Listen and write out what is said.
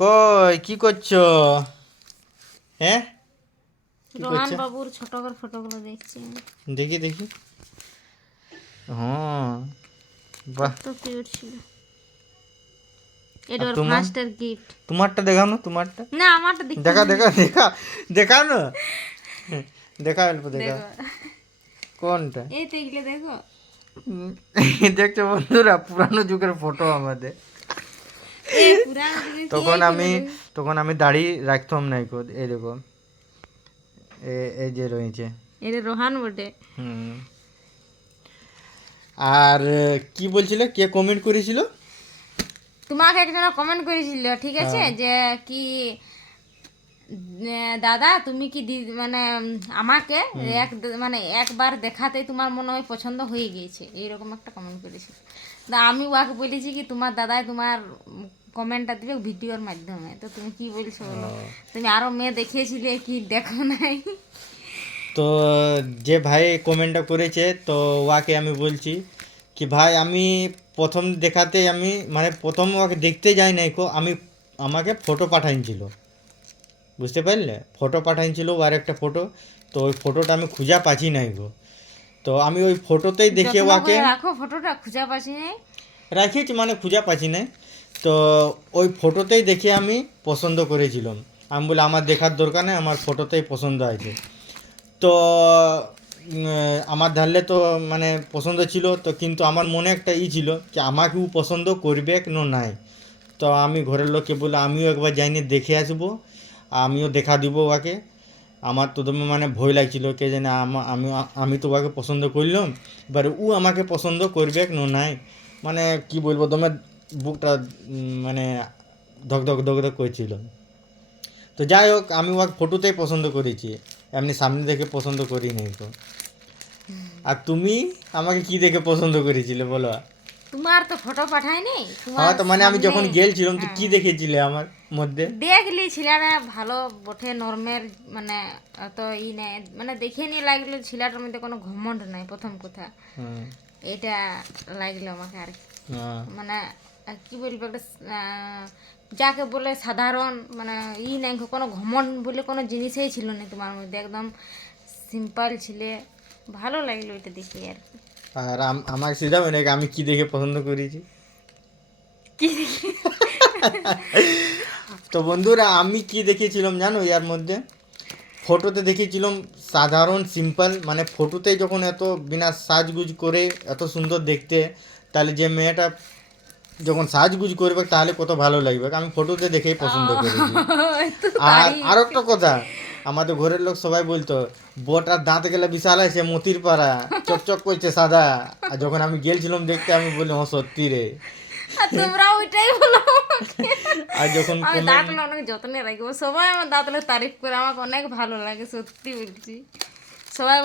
কই কি করছো? হ্যাঁ, কি রোহান করছো? বাবুর ছোটকার ফটোগুলো দেখছি আমি। দেখি দেখি। হ্যাঁ, বাহ। কত কিউট ছিল। এটা আর ওর তোমার ফার্স্টের গিফট। তোমারটা দেখাও না, তোমারটা না আমারটা দেখতে দেখা না। দেখা দেখা দেখাও না। দেখা অল্প দেখা। দেখো কোনটা? এই তো এগুলো দেখো। উম, দেখছো বন্ধুরা, পুরানো যুগের ফটো আমাদের। এ পুরানো যুগের কি তখন এইগুলো আমি দেখো। তখন আমি দাড়ি রাখতাম না, এই দেখো, এই যে রয়েছে। এটা রোহান বটে। হুম। আর কি বলছিলে, কে কমেন্ট করেছিল? তোমাকে একজন কমেন্ট করেছিল, ঠিক আছে, হ্যাঁ। যে কি দাদা তুমি কি মানে আমাকে হুম। মানে একবার দেখাতেই তোমার মনে হয় পছন্দ হয়ে গিয়েছে, এইরকম একটা কমেন্ট করেছিল। তা আমি ওকে বলেছি কি তোমার দাদাই তোমার কমেন্টটা দিবে ভিডিওর মাধ্যমে, তো তুমি কি বলছো বলো। ও, তুমি আরো মেয়ে দেখিয়েছিলে কি দেখো নাই। তো যে ভাই কমেন্টটা করেছে, তো ওকে আমি বলছি কি ভাই, আমি প্রথম দেখাতে আমি মানে প্রথম ওকে দেখতে যাই নাই কো, আমি আমাকে ফটো পাঠাইছিল, বুঝতে পারলে, ফটো পাঠাইছিল আর একটা ফটো। তো ওই ফটোটা আমি খুঁজা পাচ্ছি নাই গো। তো আমি ওই ফটোতেই দেখে যত্ন ওকে করে রাখো ফটোটা, খুঁজে পাচ্ছি নাই। রাখিয়েছি, মানে খুঁজা পাচ্ছি নাই। তো ওই ফটোতেই দেখে আমি পছন্দ করেছিলাম। আমি বলি আমার দেখার দরকার নেই, আমার ফটোতেই পছন্দ আছে। তো আমার ধারলে তো মানে পছন্দ ছিল তো, কিন্তু আমার মনে একটা ছিল যে আমাকেও পছন্দ করবে না নাই। তো আমি ঘরের লোককে বলে আমিও একবার যাইনি দেখে আসবো, আমিও দেখা দিব ওকে। আমার তো তুমি মানে ভয় লাগছিল কে জানে আমি আমি তো ওকে পছন্দ করলাম, এবারে ও আমাকে পছন্দ করবে না নাই। মানে কি বলবো তোমার, বুকটা মানে ধক ধক ধক ধক করছিল। তো যাই হোক, আমি ওকে ফটোতেই পছন্দ করেছি, এমনি সামনে দেখে পছন্দ করি নাই তো। আর তুমি আমাকে কি দেখে পছন্দ করেছিলে বলো? তোমার তো ফটো পাঠায়নি তোমার হ্যাঁ, তো মানে আমি সামনে। যখন গেছিলাম তো কি হ্যাঁ, দেখেছিলে আমার মধ্যে? দেখলি ছেলেটা ভালো বটে, নর্মের মানে অত নেই, মানে দেখে নিয়ে লাগলো ছেলেটার মধ্যে কোনো ঘমন্ড নাই প্রথম কথা। হুম। এটা লাগলো আমাকে আর কি। হ্যাঁ। মানে কি বলবো একটা যাকে বলে সাধারণ, মানে নাই কোনো ঘমন্ড বলে কোনো জিনিসই ছিল না তোমার মধ্যে, একদম সিম্পল ছিলে। ভালো লাগলো এটা দেখে আর কি। আর আমার সেটা মানে আমি কি দেখে পছন্দ করেছি। কি দেখে? তো বন্ধুরা, আমি কি দেখেছিলাম জানো ইয়ার মধ্যে? ফটোতে দেখেছিলাম সাধারণ সিম্পল, মানে ফটোতে যখন এত বিনা সাজগুজ করে এত সুন্দর দেখতে, তাহলে যে মেয়েটা যখন সাজগুজ করবে তাহলে কত ভালো লাগবে, আমি ফটোতে দেখেই পছন্দ করেছি। তো আর আর তারিফ। একটা কথা, আমাদের ঘরের লোক সবাই বলতো বটার দাঁত গেলে বিশাল আছে, মতির পাড়া, চকচক করছে সাদা। আর যখন আমি গেছিলাম দেখতে, আমি বলি ও সত্যি রে। আর তোমরা ওইটাই বলো আমাকে। আর যখন আমি কমেন্ট দাঁতগুলো অনেক যত্নে রাখবো, সবাই আমার দাঁতগুলো তারিফ করে, আমাকে অনেক ভালো লাগে, সত্যি বলছি। সবাই